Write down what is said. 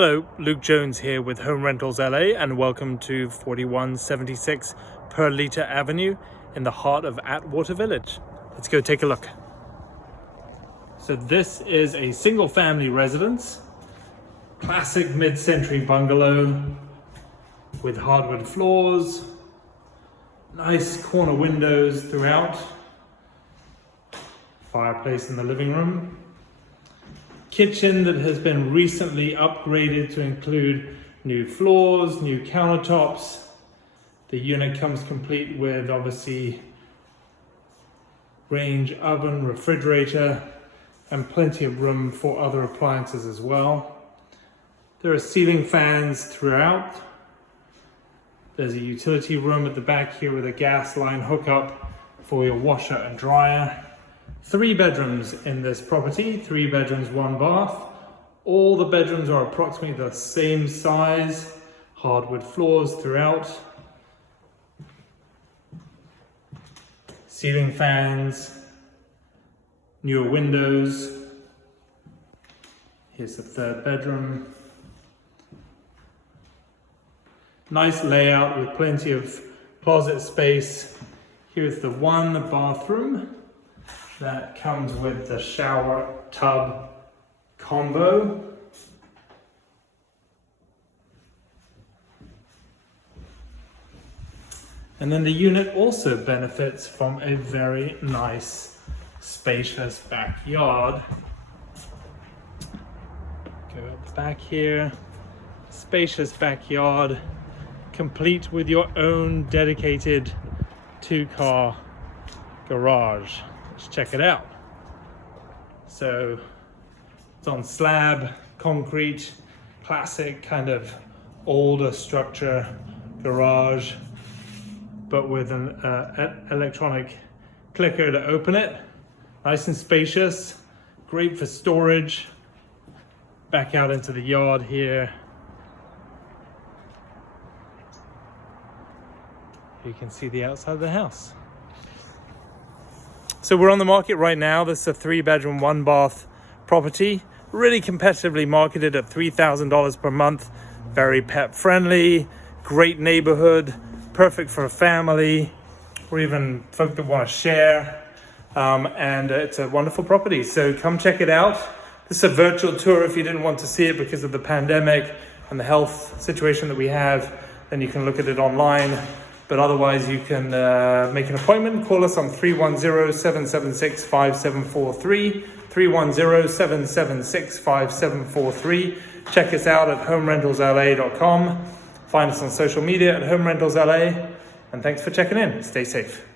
Hello, Luke Jones here with Home Rentals LA and welcome to 4176 Perlita Avenue in the heart of Atwater Village. Let's go take a look. So this is a single family residence, classic mid-century bungalow with hardwood floors, nice corner windows throughout, fireplace in the living room, kitchen that has been recently upgraded to include new floors, new countertops. The unit comes complete with obviously range oven, refrigerator, and plenty of room for other appliances as well. There are ceiling fans throughout. There's a utility room at the back here with a gas line hookup for your washer and dryer. 3 bedrooms in this property, 3 bedrooms, 1 bath. All the bedrooms are approximately the same size, hardwood floors throughout. Ceiling fans, newer windows. Here's the 3rd bedroom. Nice layout with plenty of closet space. Here's the 1 bathroom that comes with the shower tub combo. And then the unit also benefits from a very nice, spacious backyard. Go up the back here, spacious backyard, complete with your own dedicated 2-car garage. Let's check it out. So it's on slab, concrete, classic kind of older structure garage, but with an electronic clicker to open it. Nice and spacious, great for storage. Back out into the yard here. You can see the outside of the house. So we're on the market right now. This is a 3-bedroom, 1-bath property, really competitively marketed at $3,000 per month. Very pet friendly, great neighborhood, perfect for a family or even folk that want to share. And it's a wonderful property. So come check it out. This is a virtual tour. If you didn't want to see it because of the pandemic and the health situation that we have, then you can look at it online. But otherwise, you can make an appointment. Call us on 310-776-5743, 310-776-5743. Check us out at homerentalsla.com. Find us on social media at homerentalsla. And thanks for checking in. Stay safe.